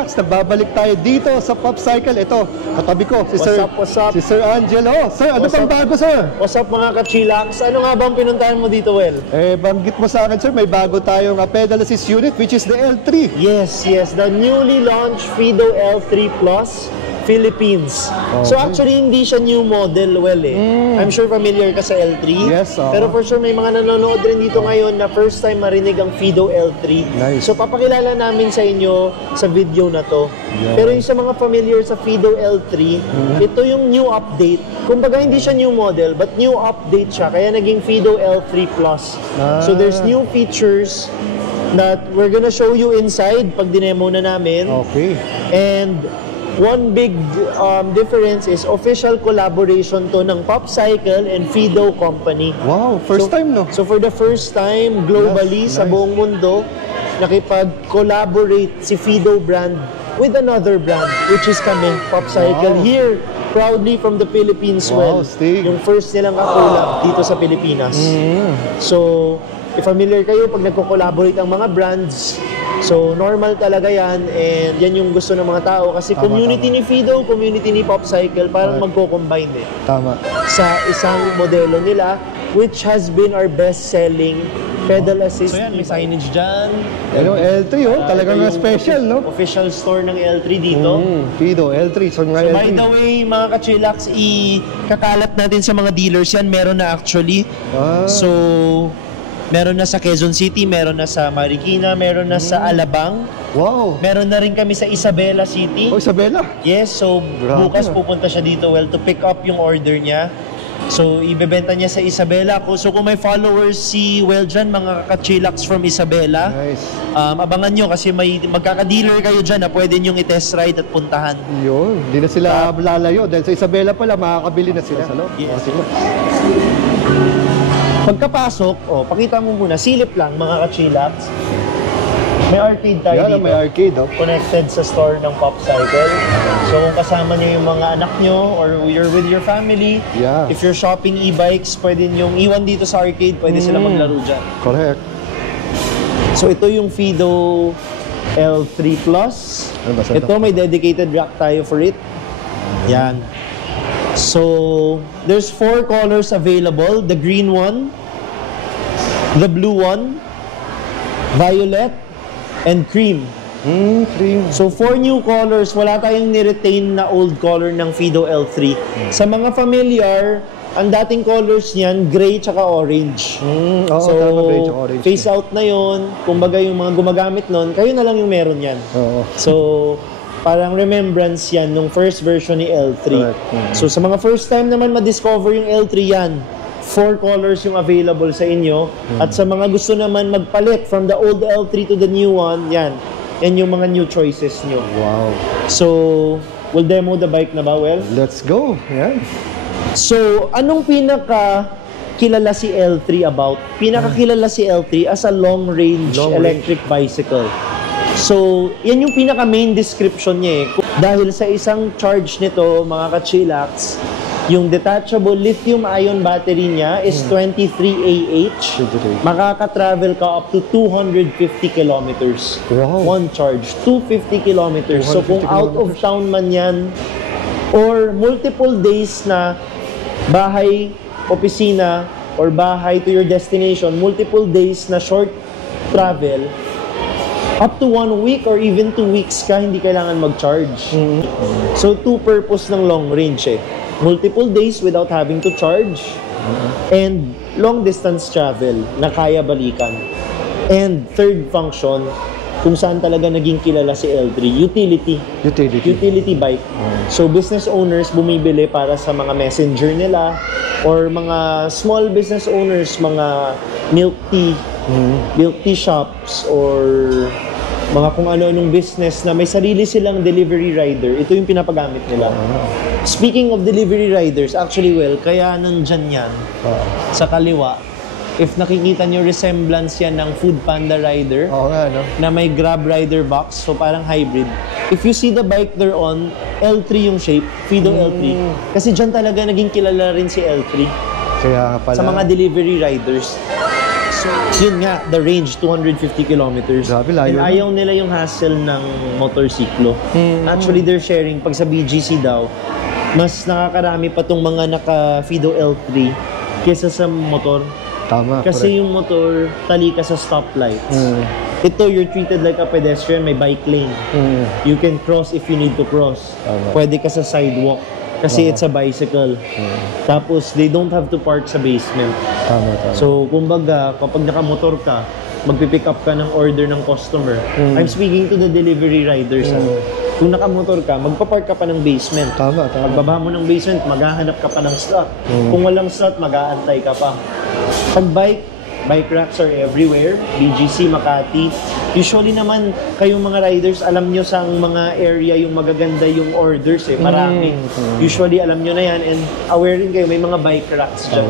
Kachillax, nagbabalik tayo dito sa Pop Cycle. Ito, katabi ko, What's up? si Sir Angelo. Sir, ano bang bago, sir? What's up mga Kachillax? Ano nga bang pinuntahan mo dito, Well? Banggit mo sa akin, sir, may bago tayong pedal assist unit, which is the L3. Yes, the newly launched Fido L3 Plus Philippines. Okay. So actually, hindi siya new model, Well I'm sure familiar ka sa L3. Yes, Pero for sure, may mga nanonood rin dito ngayon na first time marinig ang Fido L3. Nice. So papakilala namin sa inyo sa video na to. Yeah. Pero yung sa mga familiar sa Fido L3, ito yung new update. Kumbaga hindi siya new model, but new update siya. Kaya naging Fido L3 Plus. So there's new features that we're gonna show you inside pag dinemo na namin. Okay. And one big difference is official collaboration to ng Pop Cycle and Fido Company. Wow, first time, no? So for the first time globally Yes, sa nice. buong mundo, nakipag-collaborate si Fido brand with another brand, which is kami, Pop Cycle. Wow. Here, proudly from the Philippines. Wow, Well, Stig. yung first nilang kakulab dito sa Pilipinas. So, if familiar kayo, pag nagko-collaborate ang mga brands, so normal talaga yan, and yan yung gusto ng mga tao kasi Tama, community ni Fido, community ni Pop Cycle, parang magko-combine Tama. sa isang modelo nila, which has been our best-selling pedal assist. So yan, may signage dyan. Ano, L3, talagang Ito yung special, no? Official store ng L3 dito. Fido, L3. So, nga So L3. by the way, mga ka-chillax, ikakalat natin sa mga dealers yan. Meron na actually. So, meron na sa Quezon City, meron na sa Marikina, meron na sa Alabang. Wow. Meron na rin kami sa Isabela City. Oh, Isabela. Yes, so Grabe, bukas pupunta siya dito, Well, to pick up yung order niya. So, ibebenta niya sa Isabela. So, kung may followers si Well dyan, mga ka-chillax from Isabela, Nice. abangan nyo kasi may magkaka-dealer kayo dyan na pwede nyong i-test ride at puntahan. Yun. Hindi na sila lalayo. Dahil sa Isabela pala, makakabili na sila. Yes. Sige. Pagkapasok, pakita mo muna, silip lang mga ka-chillax. May arcade tayo Yan, dito. may arcade, Connected sa store ng Pop Cycle. So kung kasama niyo yung mga anak nyo or you're with your family, Yeah. if you're shopping e-bikes, pwede nyong iwan dito sa arcade, pwede sila maglaro dyan. Correct. So ito yung Fido L3 Plus. Ano ba, Ito may dedicated rack tayo for it. Yan. So there's 4 colors available. The green one, the blue one, violet, and cream. Cream. So 4 new colors, wala tayong ni-retain na old color ng Fido L3. Sa mga familiar, ang dating colors niyan, gray tsaka orange. So, tama, gray tsaka orange. face out na yon. Kumbaga yung mga gumagamit nun, kayo na lang yung meron yan. Oo. So, parang remembrance yan nung first version ni L3. Correct. So, sa mga first time naman ma-discover yung L3 yan, 4 colors yung available sa inyo. At sa mga gusto naman magpalit from the old L3 to the new one, yan. Yan yung mga new choices nyo. Wow. So, we'll demo the bike na ba, Well? Let's go. Yan. So, anong kilala si L3 about? Kilala si L3 as a long-range electric bicycle. So, yan yung main description niya Dahil sa isang charge nito, mga ka-chillax, yung detachable lithium-ion battery niya is 23 Ah. Makaka-travel ka up to 250 kilometers. Wow. One charge, 250 kilometers. So, kung out of town man yan, or multiple days na bahay, opisina, or bahay to your destination, multiple days na short travel, up to 1 week or even 2 weeks ka, hindi kailangan mag-charge. So, 2 purpose ng long range multiple days without having to charge, and long distance travel na kaya balikan. And third function, kung saan talaga naging kilala si L3, utility bike. So business owners bumibili para sa mga messenger nila, or mga small business owners, mga milk tea shops, or mga kung ano-anong business na may sarili silang delivery rider, ito yung pinapagamit nila. Speaking of delivery riders, actually, Well, kaya nandyan yan sa kaliwa. If nakikita nyo, resemblance yan ng Food Panda rider na may Grab rider box, so parang hybrid. If you see the bike they're on, L3 yung shape, Fido L3. Kasi dyan talaga naging kilala rin si L3 Kaya pala. sa mga delivery riders. Yun nga, the range, 250 kilometers. Grabe, And layo na. ayaw nila yung hassle ng motorsiklo. Actually, they're sharing, pag sa BGC daw, mas nakakarami pa tong mga naka-Fido L3 kesa sa motor. Tama, Kasi yung motor, tali ka sa stoplights. Ito, you're treated like a pedestrian, may bike lane. You can cross if you need to cross. Tama. Pwede ka sa sidewalk. Kasi it's a bicycle. Tapos, they don't have to park sa basement. Tama. So, kumbaga, kapag nakamotor ka, magpipick up ka ng order ng customer. I'm speaking to the delivery riders. Kung nakamotor ka, magpapark ka pa ng basement. Tama. Pagbaba mo ng basement, maghahanap ka pa ng slot. Kung walang slot, mag-aantay ka pa. Pag bike racks are everywhere. BGC, Makati. Usually naman, kayong mga riders, alam nyo sa mga area yung magaganda yung orders eh. Marami. Usually, alam nyo na yan. And aware rin kayo, may mga bike racks dyan.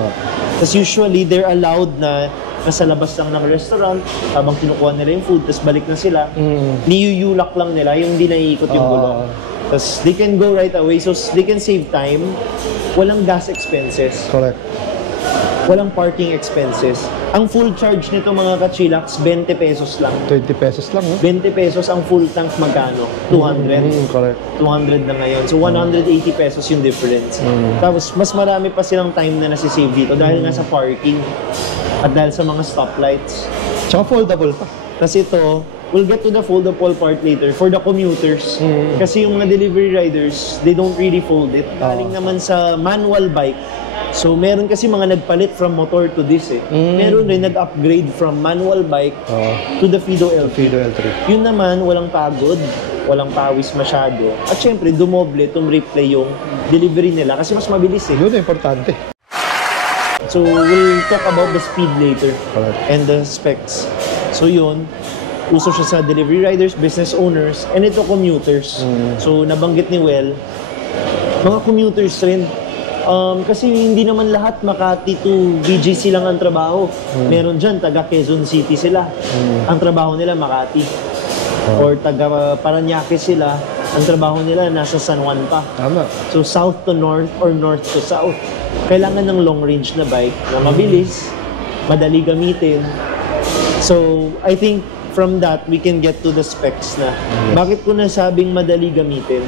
Tapos usually, they're allowed na nasa labas lang ng restaurant habang kinukuha nila yung food, tapos balik na sila. Niyuyulak lang nila, yung hindi naiikot yung gulong. Tapos they can go right away, so they can save time. Walang gas expenses. Correct. Walang parking expenses. Ang full charge nito mga ka-chillax, 20 pesos lang. 20 pesos lang, no? 20 pesos ang full tank magkano? 200. Correct. 200 na ngayon. So 180 pesos yung difference. Tapos mas marami pa silang time na nasisave dito dahil nga sa parking at dahil sa mga stoplights. Tsaka foldable pa. Tapos ito, we'll get to the foldable part later for the commuters. Kasi yung mga delivery riders, they don't really fold it. Galing naman sa manual bike. So, meron kasi mga nagpalit from motor to this eh. Meron rin nag-upgrade from manual bike to the Fido L3. Fido L3. Yun naman, walang pagod, walang pawis masyado. At syempre, dumoble, tumreplay yung delivery nila kasi mas mabilis eh. Yun, importante. So, we'll talk about the speed later. Correct. And the specs. So, yun. Uso siya sa delivery riders, business owners, and ito commuters. So, nabanggit ni Well, mga commuters rin. Kasi hindi naman lahat Makati to BGC lang ang trabaho. Meron dyan, taga Quezon City sila. Ang trabaho nila Makati. Or taga Parañaque sila. Ang trabaho nila nasa San Juan pa. Tama. So, south to north or north to south. Kailangan ng long range na bike na mabilis, madali gamitin. So, I think from that, we can get to the specs na. Bakit ko nasabing madali gamitin?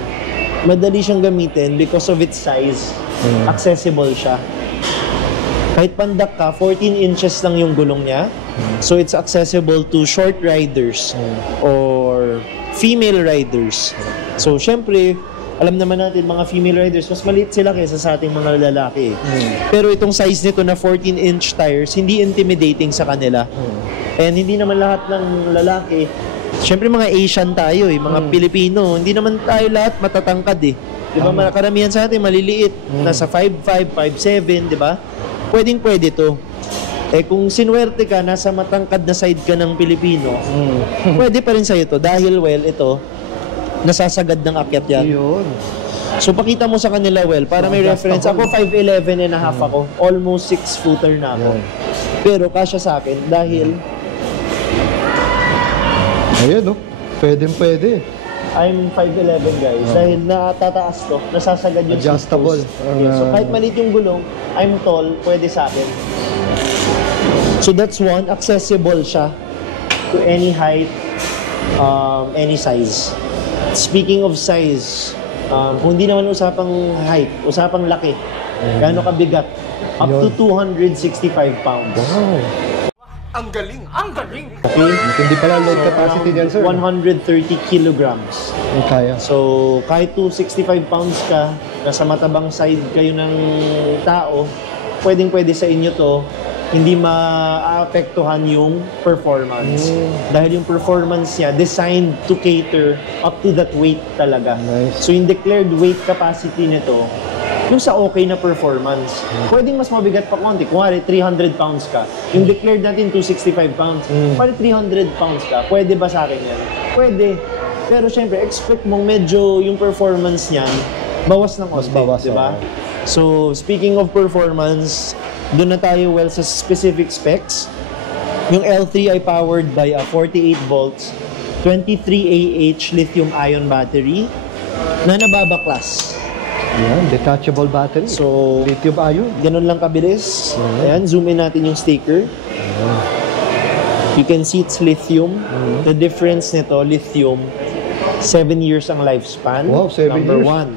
Madali siyang gamitin because of its size. Accessible siya. Kahit pandak ka, 14 inches lang yung gulong niya. So, it's accessible to short riders or female riders. So, syempre, alam naman natin, mga female riders, mas maliit sila kaysa sa ating mga lalaki. Pero itong size nito na 14-inch tires, hindi intimidating sa kanila. And hindi naman lahat ng lalaki, syempre mga Asian tayo eh, mga Pilipino, hindi naman tayo lahat matatangkad eh. Di ba, karamihan sa atin maliliit, nasa 5'5", 5'7", di ba? Pwedeng-pwede to. Eh kung sinuwerte ka, nasa matangkad na side ka ng Pilipino, pwede pa rin sa'yo to. Dahil, well, ito, nasasagad ng akyat yan. Yun. So, pakita mo sa kanila, well, para may reference. Ako, 5'11 and a half ako. Almost 6-footer na ako. Pero, kasya sa akin, dahil Ayan, no? Pwede. I'm 5'11", guys. Dahil natataas to, nasasagad yung Adjustable. seat post. Okay, so, kahit maliit yung gulong, I'm tall, pwede sa akin. So, that's one. Accessible siya to any height, any size. Speaking of size, kung hindi naman usapang height, usapang laki, gaano kabigat? Up to 265 pounds. Wow. Ang galing! Ang galing! Okay? Hindi pala load capacity niyan, sir. 130 kilograms. Ang kaya. So, kahit 265 pounds ka, nasa matabang side kayo ng tao, pwedeng-pwede sa inyo to, hindi maapektuhan yung performance. Dahil yung performance niya, designed to cater up to that weight talaga. Nice. So, yung declared weight capacity nito, yung sa okay na performance. Pwedeng mas mabigat pa konti. Kuwari, 300 pounds ka. Yung declared natin, 265 pounds. Kuwari, 300 pounds ka. Pwede ba sa akin yan? Pwede. Pero syempre, expect mong medyo yung performance niyan, bawas ng konti. Bawas, diba? So, speaking of performance, doon na tayo well sa specific specs. Yung L3 ay powered by a 48 volts, 23 Ah lithium-ion battery na nababaklas. Ayan, detachable battery. So, lithium ion. ganun lang kabilis. Ayan, zoom in natin yung sticker. You can see it's lithium. The difference nito, lithium, 7 years ang lifespan. Wow, 7 Number years.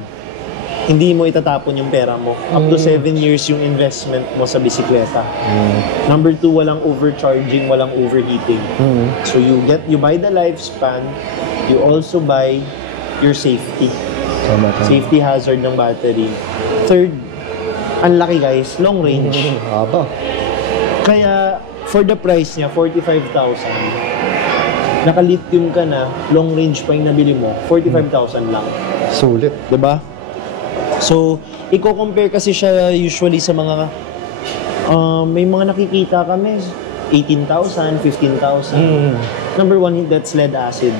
1, hindi mo itatapon yung pera mo. Up to 7 years yung investment mo sa bisikleta. Number 2, walang overcharging, walang overheating. So you buy the lifespan, you also buy your safety. Tama. Safety hazard ng battery. Third, ang laki guys, long range. Haba. Kaya for the price niya, 45,000, naka-lithium ka na, long range pa yung nabili mo, 45,000 lang. Sulit. Diba? So, i-compare kasi siya usually sa mga, may mga nakikita kami, 18,000, 15,000. Number 1, that's lead acid.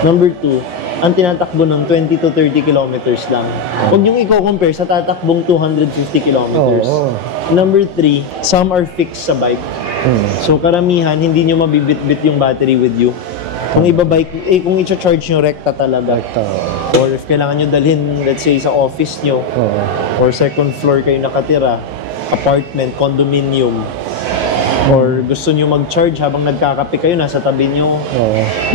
Number 2, ang tinatakbo ng 20 to 30 kilometers lang. Huwag niyong i-compare sa tatakbong 250 kilometers. Number 3, some are fixed sa bike. So, karamihan, hindi nyo mabibit-bit yung battery with you. Kung iba-bike, kung i-charge nyo rekta talaga. Or if kailangan nyo dalhin, let's say, sa office nyo, or second floor kayo nakatira, apartment, condominium, or gusto nyo mag-charge habang nagkakape kayo, nasa tabi nyo,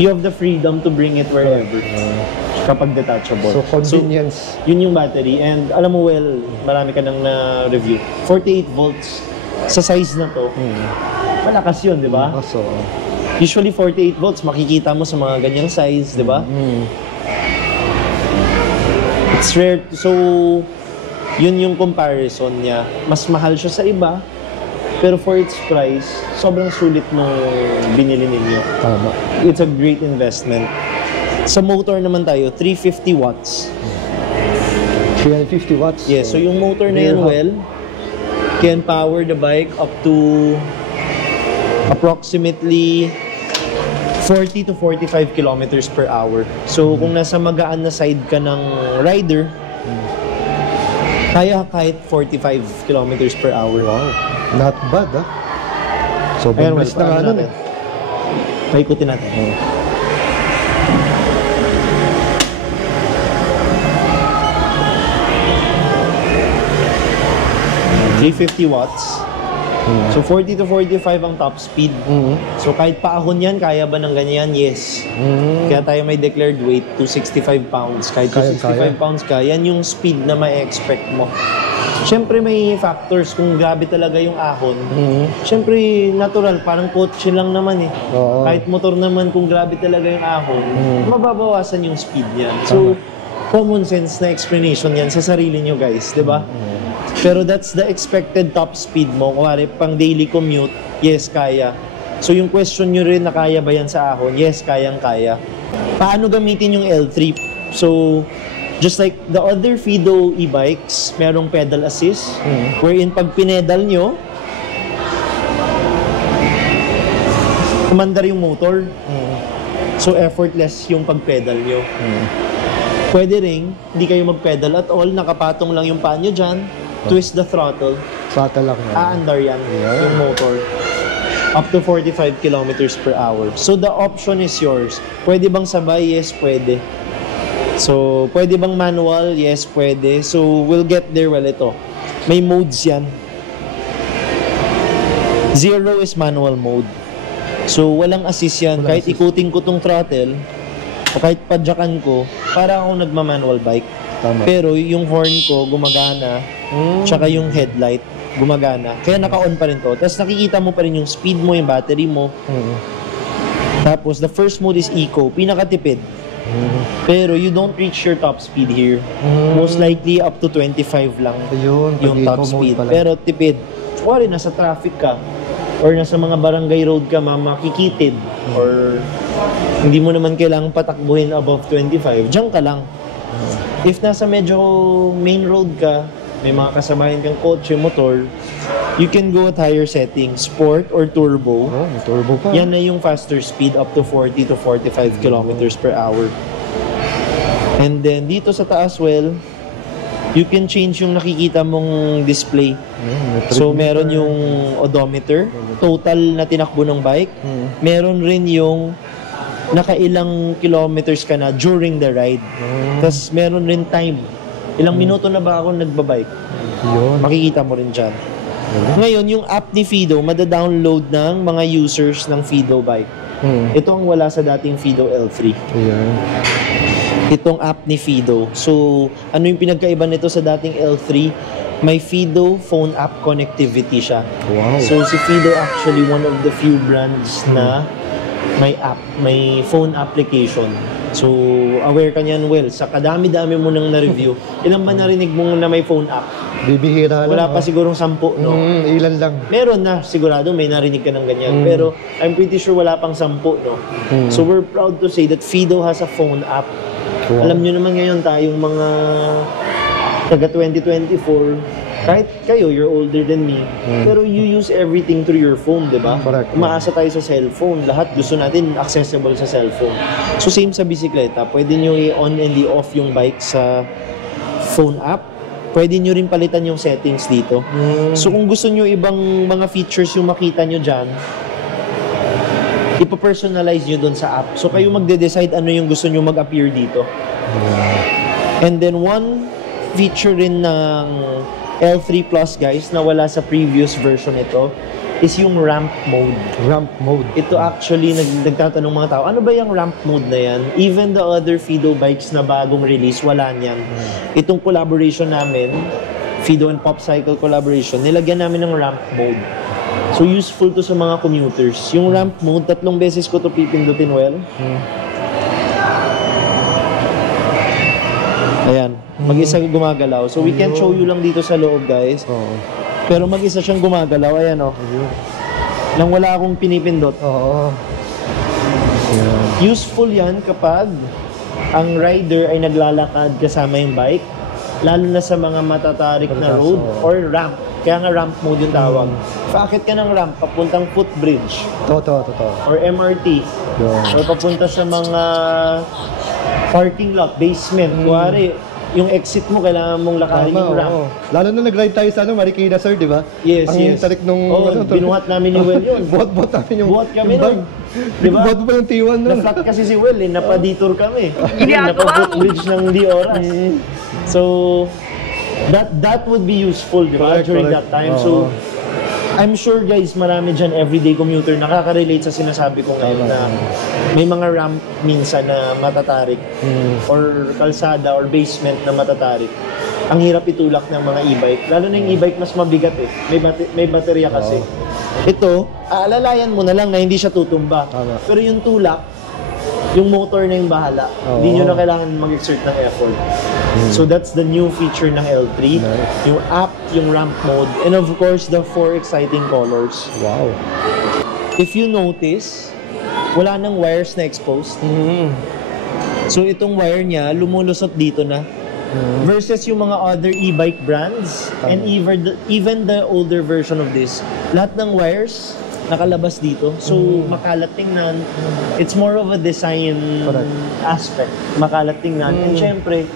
you have the freedom to bring it wherever. Kapag detachable. So, convenience. So, yun yung battery. And alam mo, well, marami ka nang na-review. 48 volts sa size na to. Malakas yun, di ba? So, Usually 48 volts, makikita mo sa mga ganyang size, di ba? It's rare. So, yun yung comparison niya. Mas mahal siya sa iba, pero for its price, sobrang sulit nung binili ninyo. tama. It's a great investment. Sa motor naman tayo, 350 watts. 350 watts. Yeah, so yung motor na yan, well, can power the bike up to approximately 40 to 45 kilometers per hour. So, kung nasa magaan na side ka ng rider, kaya kahit 45 kilometers per hour. Wow. Not bad, ha? So, Ayan, bilis na nga nun, eh. Paikutin natin. 350 watts. So 40 to 45 ang top speed. So kahit paahon yan, kaya ba ng ganyan? Yes. Kaya tayo may declared weight, 265 pounds. Kahit 265 pounds ka, yan yung speed na ma-expect mo. Siyempre may factors kung grabe talaga yung ahon. Siyempre natural, parang kotse lang naman eh. Kahit motor naman, kung grabe talaga yung ahon, mababawasan yung speed niyan. So common sense na explanation yan sa sarili nyo guys, di ba? Pero that's the expected top speed mo. Kuwari, pang daily commute, yes, kaya. So yung question nyo rin na kaya ba yan sa ahon? Yes, kayang-kaya. Paano gamitin yung L3? So, just like the other Fido e-bikes, merong pedal assist, wherein pag pinedal nyo, kumandar yung motor. So effortless yung pag-pedal nyo. Pwede rin, hindi kayo mag-pedal at all, nakapatong lang yung paa nyo dyan, twist the throttle, Sata lang yan. aandar yan, yung motor. Up to 45 kilometers per hour. So the option is yours. Pwede bang sabay? Yes, pwede. So, pwede bang manual? Yes, pwede. So, we'll get there. Well, ito. May modes yan. 0 is manual mode. So, walang assist yan. Kahit ikutin ko tong throttle, o kahit padyakan ko, para ako nagma-manual bike. Tama. Pero yung horn ko gumagana, tsaka yung headlight gumagana. Kaya naka-on pa rin to. Tapos nakikita mo pa rin yung speed mo, yung battery mo. Tapos, the first mode is eco, pinakatipid. Pero you don't reach your top speed here. Most likely up to 25 lang Ayun, yung top pag-eco mode speed. pala. Pero tipid. Kuwari, nasa traffic ka or nasa mga barangay road ka, makikitid or hindi mo naman kailangang patakbuhin above 25, diyan ka lang. If nasa medyo main road ka, may mga kasabayan kang kotse, motor, you can go at higher settings, sport or turbo. Oh, may turbo pa. Yan na yung faster speed up to 40 to 45 kilometers per hour. And then dito sa taas, well, you can change yung nakikita mong display. So meron yung odometer, total na tinakbo ng bike. Meron rin yung nakailang kilometers ka na during the ride. Tapos meron rin time. Ilang minuto na ba ako nagbabike? Yun. Makikita mo rin dyan. Ngayon, yung app ni Fido, madadownload ng mga users ng Fido bike. Ito ang wala sa dating Fido L3. Ayan. Itong app ni Fido. So, ano yung pinagkaiba nito sa dating L3? May Fido phone app connectivity siya. Wow. So, si Fido actually one of the few brands na may app, may phone application. So, aware ka niyan, Will. Sa kadami-dami mo nang na-review, ilan ba narinig mo na may phone app? Bibihira lang. Wala pa sigurong 10, no? Ilan lang. Meron na, sigurado may narinig ka ng ganyan. Pero I'm pretty sure wala pang 10, no? So we're proud to say that Fido has a phone app. Wow. Alam nyo naman ngayon tayong mga taga 2024, kahit kayo, you're older than me, pero you use everything through your phone, di ba? Correct. Umaasa tayo sa cellphone. Lahat gusto natin accessible sa cellphone. So same sa bisikleta, pwede nyo i-on and i-off yung bike sa phone app. Pwede nyo rin palitan yung settings dito. So kung gusto nyo ibang mga features yung makita nyo dyan, ipapersonalize nyo dun sa app. So kayo magde-decide ano yung gusto nyo mag-appear dito. And then one feature rin ng L3 Plus, guys, na wala sa previous version ito, is yung ramp mode. Ramp mode. Ito actually, nagtatanong mga tao, ano ba yung ramp mode na yan? Even the other Fido bikes na bagong release, wala niyan. Itong collaboration namin, Fido and Popcycle collaboration, nilagyan namin ng ramp mode. So useful to sa mga commuters. Yung ramp mode, 3 beses ko to pipindutin, well. Ayan, mag-isa gumagalaw. So we can show you lang dito sa loob, guys. Pero mag-isa siyang gumagalaw. Ayan, oh. Nang wala akong pinipindot. Useful yan kapag ang rider ay naglalakad kasama yung bike, lalo na sa mga matatarik na road or ramp. Kaya nga ramp mode yung tawag. Paakit ka ng ramp, papuntang footbridge. Totoo. Or MRT. Or papunta sa mga parking lot, basement. Kuwari, yung exit mo, kailangan mong lakarin yung ramp. Lalo na nag-ride tayo sa Marikina, sir, di ba? Yes, Ang tarik nung... binuhat namin ni Will yun. Buhat namin yung... Buhat kami yung bike. Diba? Buhat mo pa yung T1 nun. Na-flat kasi si Will, napa-detour kami. Napa-footbridge ng di oras. So, that would be useful, di ba? During that time. So, I'm sure, guys, marami dyan everyday commuter nakaka-relate sa sinasabi ko ngayon na may mga ramp minsan na matatarik or kalsada or basement na matatarik. Ang hirap itulak ng mga e-bike. Lalo na yung e-bike mas mabigat eh. May baterya kasi. Ito, aalalayan mo na lang na hindi siya tutumba. Pero yung tulak, yung motor na yung bahala. Hindi nyo na kailangan mag-exert ng effort. So that's the new feature ng L3. Yung app, yung ramp mode, and of course, the 4 exciting colors. Wow. If you notice, wala nang wires na exposed. So itong wire niya, lumulusot dito na. Versus yung mga other e-bike brands, and even the older version of this, lahat ng wires, nakalabas dito. So, makalat tingnan. It's more of a design aspect. Makalat tingnan. And syempre,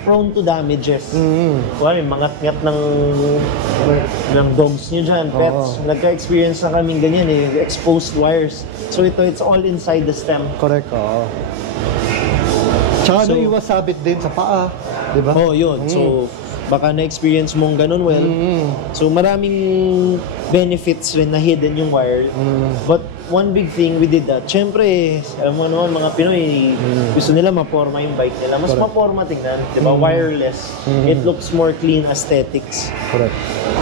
prone to damages. Kuwari, mangat-ngat ng dogs nyo dyan, pets. Nagka-experience na kaming ganyan eh, exposed wires. So, it's all inside the stem. Correct, Tsaka so, iwasabit din sa paa, di ba? Yun. So, baka na-experience mong ganun, well. So, maraming benefits rin na hidden yung wire. But one big thing we did that, syempre, alam mo naman mga Pinoy, gusto nila maporma yung bike nila. Mas maporma tingnan, di ba? Wireless. It looks more clean aesthetics. Correct.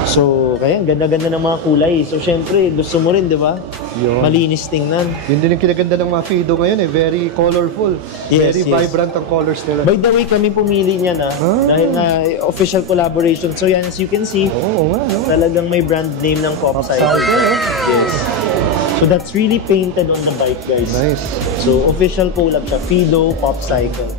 So, kaya ganda-ganda ng mga kulay. So, syempre, gusto mo rin, di ba? Malinis tingnan. Yun din yung kinaganda ng mga Fido ngayon eh. Very colorful. Very vibrant ang colors nila. By the way, kami pumili niya na. Dahil na official collaboration. So, yan, as you can see, talagang may brand name ng Popcycle. Yes. So, that's really painted on the bike, guys. Nice. So, official collab siya. Fido, Popcycle.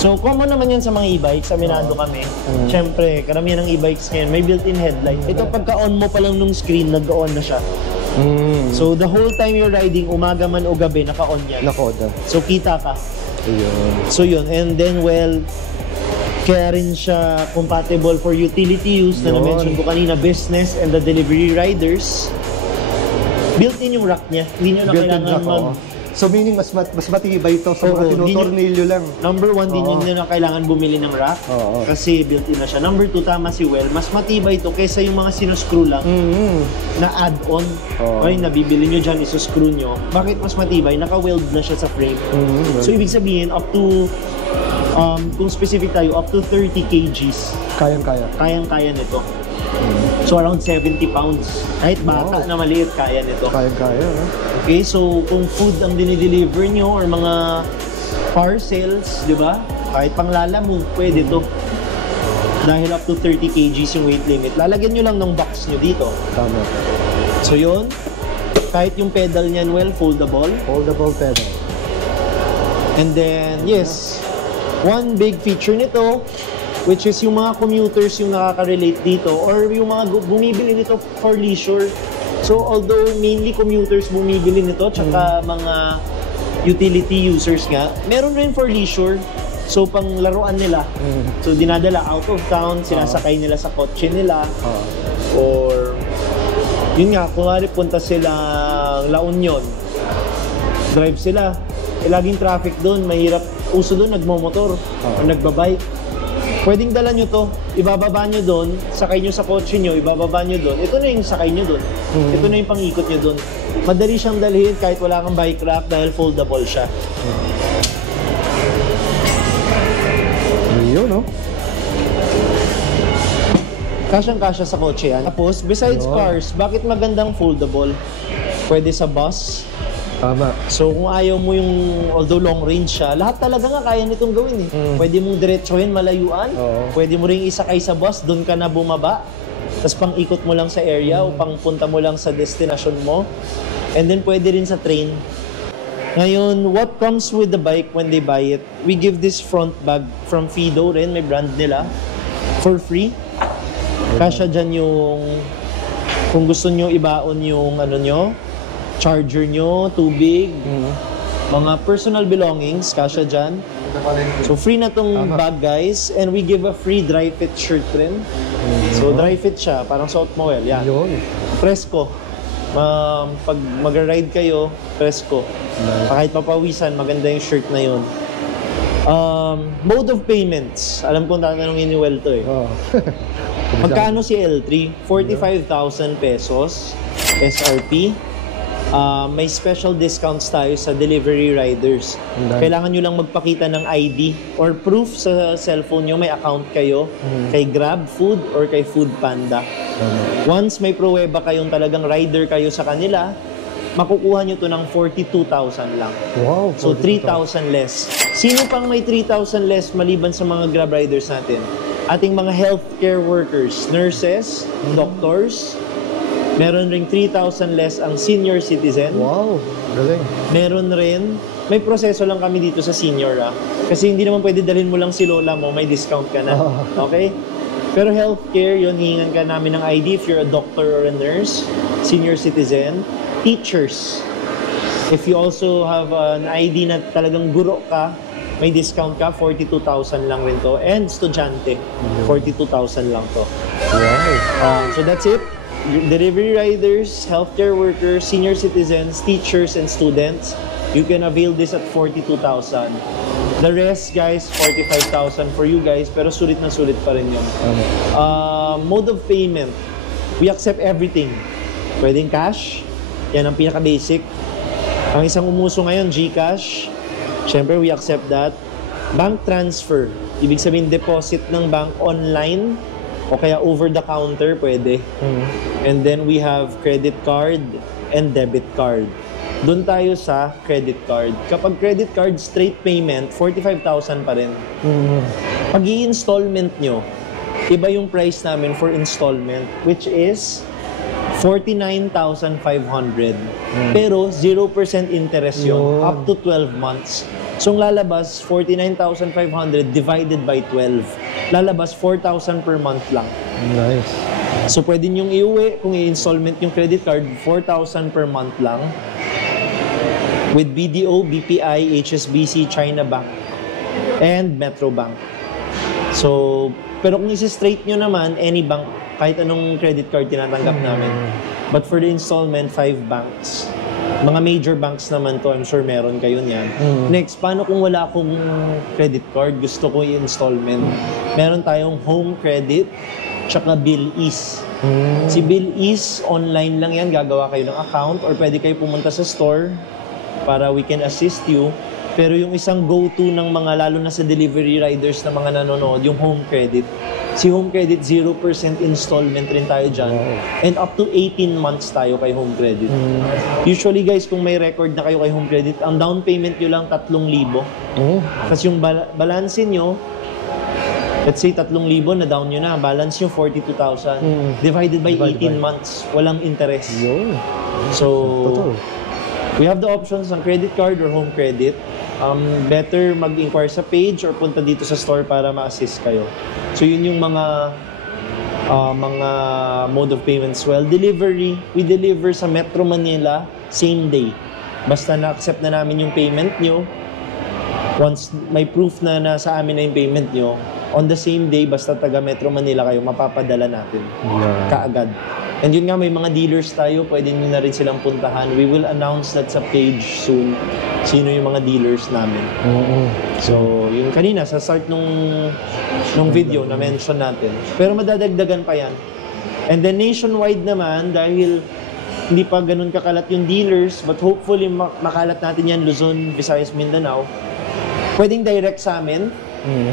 So, common naman yan sa mga e-bikes. Aminado kami. Siyempre, karamihan ng e-bikes ngayon, may built-in headlight. Ito, pagka-on mo pa lang nung screen, nag-on na siya. So, the whole time you're riding, umaga man o gabi, naka-on yan. Naka-on. So, kita ka. Ayun. So, yun. And then, well, Kaya rin siya compatible for utility use na Yun. na-mention ko kanina, business and the delivery riders. Built-in yung rack niya. Hindi nyo na Built-in kailangan rack, oo. So meaning mas matibay ito sa mga Oo, tinutornilyo lang. Number 1, din Oo. yun na kailangan bumili ng rack. Oo. Kasi built-in na siya. Number 2, tama si Well, mas matibay ito kaysa yung mga sinuscrew lang na add-on. Oo. Okay, nabibili nyo dyan, isuscrew nyo. Bakit mas matibay? Naka-weld na siya sa frame. So, ibig sabihin, up to, kung specific tayo, up to 30 kgs. Kayang-kaya. Kayang-kaya nito. So, around 70 pounds. Kahit bata na maliit, kaya nito. Kayang-kaya, no? Okay, so kung food ang dinideliver nyo or mga parcels, di ba? Kahit panglalamove, pwede to. Dahil up to 30 kgs yung weight limit. Lalagyan nyo lang ng box nyo dito. Tama. So yun, kahit yung pedal niyan, well, foldable. Foldable pedal. And then, yes, one big feature nito, which is yung mga commuters yung nakaka-relate dito or yung mga bumibili nito for leisure. So, although mainly commuters bumibili nito, tsaka mga utility users nga, meron rin for leisure. So, pang laruan nila. So, dinadala out of town, sinasakay nila sa kotse nila. Or, yun nga, kung punta sila La Union, drive sila. Laging traffic doon, mahirap. Uso doon, nagmomotor o nagbabike. Pwedeng dala nyo to, ibababa nyo doon, sakay nyo sa kotse nyo, ibababa nyo doon. Ito na yung sakay nyo doon. Ito na yung pang-ikot nyo doon. Madali siyang dalhin kahit wala kang bike rack dahil foldable siya. Yun, no? Kasyang-kasya sa kotse yan. Tapos, besides cars, bakit magandang foldable? Pwede sa bus. Tama. So, kung ayaw mo yung, although long range siya, lahat talaga nga kaya nitong gawin eh. Pwede mong diretsuhin, malayuan. Oo. Pwede mo ring isakay sa bus, doon ka na bumaba. Tapos pang-ikot mo lang sa area o pang-punta mo lang sa destination mo. And then pwede rin sa train. Ngayon, what comes with the bike when they buy it? We give this front bag from Fido rin, may brand nila, for free. Kasya dyan yung, kung gusto nyo ibaon yung ano nyo, charger nyo, tubig, mga personal belongings, kasya dyan. So free na tong bag guys, and we give a free dry fit shirt rin. So dry fit siya, parang suot mo well, yan. Yun. Presko. Pag mag-ride kayo, presko. Kahit papawisan, maganda yung shirt na yun. Mode of payments. Alam kong tatanungin ni Well to eh. Magkano si L3? 45,000 pesos SRP. May special discounts tayo sa delivery riders. Kailangan nyo lang magpakita ng ID or proof sa cellphone nyo, may account kayo kay Grab Food or kay Food Panda. Once may pruweba kayong talagang rider kayo sa kanila, makukuha nyo to ng 42,000 lang. Wow. So 3,000 less. Sino pang may 3,000 less maliban sa mga Grab riders natin? Ating mga healthcare workers, nurses, doctors. Meron ring 3,000 less ang senior citizen. Wow. Galing. Meron rin, may proseso lang kami dito sa senior kasi hindi naman pwede dalhin mo lang si lola mo, may discount ka na. Okay? Pero healthcare, yun, hihingan ka namin ng ID if you're a doctor or a nurse, senior citizen, teachers. If you also have an ID na talagang guro ka, may discount ka, 42,000 lang rin to. And estudyante, 42,000 lang to. Wow. So that's it. Delivery riders, healthcare workers, senior citizens, teachers, and students, you can avail this at 42,000. The rest, guys, 45,000 for you guys, pero sulit na sulit pa rin yun. Mode of payment, we accept everything. Pwedeng cash, yan ang pinaka-basic. Ang isang umuso ngayon, GCash, syempre we accept that. Bank transfer, ibig sabihin deposit ng bank online, o kaya over the counter, pwede. And then we have credit card and debit card. Doon tayo sa credit card. Kapag credit card, straight payment, 45,000 pa rin. Pag i-installment nyo, iba yung price namin for installment, which is 49,500. Pero 0% interest yun, up to 12 months. So, ang lalabas, 49,500 divided by 12. Lalabas, 4,000 per month lang. Nice. So, pwede nyong iuwi kung i-installment yung credit card, 4,000 per month lang. With BDO, BPI, HSBC, China Bank, and Metro Bank. So, pero kung isi-straight nyo naman, any bank, kahit anong credit card tinatanggap namin. But for the installment, 5 banks. Mga major banks naman to, I'm sure meron kayo niyan. Next, paano kung wala akong credit card, gusto ko i-installment? Meron tayong home credit, tsaka Bill Ease. Si Bill Ease, online lang yan, gagawa kayo ng account, or pwede kayo pumunta sa store para we can assist you. Pero yung isang go-to ng mga, lalo na sa delivery riders na mga nanonood, yung home credit. Si home credit, 0% installment rin tayo dyan. And up to 18 months tayo kay home credit. Usually guys, kung may record na kayo kay home credit, ang down payment nyo lang 3,000. Kasi yung balance nyo, let's say 3,000 na down nyo na, balance nyo 42,000. Divided by 18 months, walang interest. So, we have the options ng credit card or home credit. Better mag-inquire sa page or punta dito sa store para ma-assist kayo. So yun yung mga mode of payments. Well, delivery, we deliver sa Metro Manila same day. Basta na-accept na namin yung payment nyo, once may proof na nasa amin na yung payment nyo, on the same day, basta taga Metro Manila kayo, mapapadala natin kaagad. And yun nga, may mga dealers tayo, pwede nyo na rin silang puntahan. We will announce that sa page soon, sino yung mga dealers namin. So, yun kanina, sa start nung video na mention natin. Pero madadagdagan pa yan. And then nationwide naman, dahil hindi pa ganun kakalat yung dealers, but hopefully makalat natin yan, Luzon, Visayas, Mindanao. Pwedeng direct sa amin.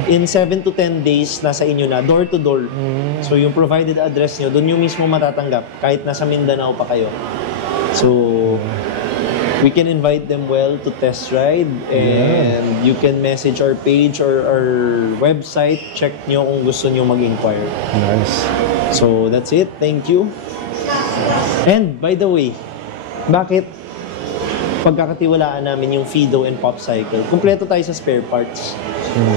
In 7 to 10 days, nasa inyo na, door to door. So, yung provided address nyo, doon yung mismo matatanggap, kahit nasa Mindanao pa kayo. So, we can invite them well to test ride, and you can message our page or our website, check nyo kung gusto nyo mag-inquire. Nice. So, that's it. Thank you. And, by the way, bakit pagkakatiwalaan namin yung Fido and Pop Cycle? Kumpleto tayo sa spare parts.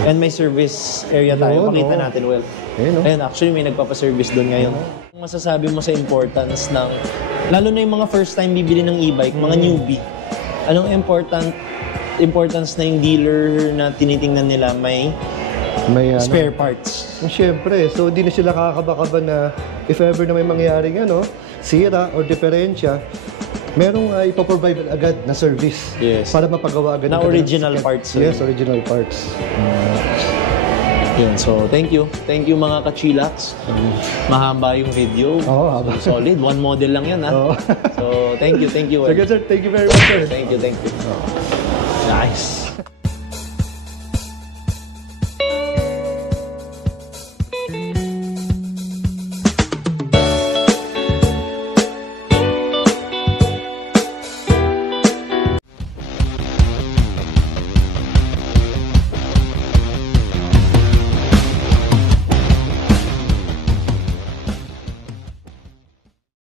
And may service area tayo. Pakita natin, well. Ayun, actually, may nagpapaservice doon ngayon. Ang masasabi mo sa importance ng, lalo na yung mga first time bibili ng e-bike, mga newbie, anong importance na yung dealer na tinitingnan nila may spare parts? Siyempre, so di na sila kakaba-kaba na if ever na may mangyaring sira o diferensya, merong ipoprovide agad na service para mapagawa agad na original parts. Yes, original parts. Yan, so thank you. Thank you mga ka-chillax. Mahaba yung video. Haba. Solid. One model lang yan, ha? So thank you. Sige sir, thank you very much sir. Thank you. Nice.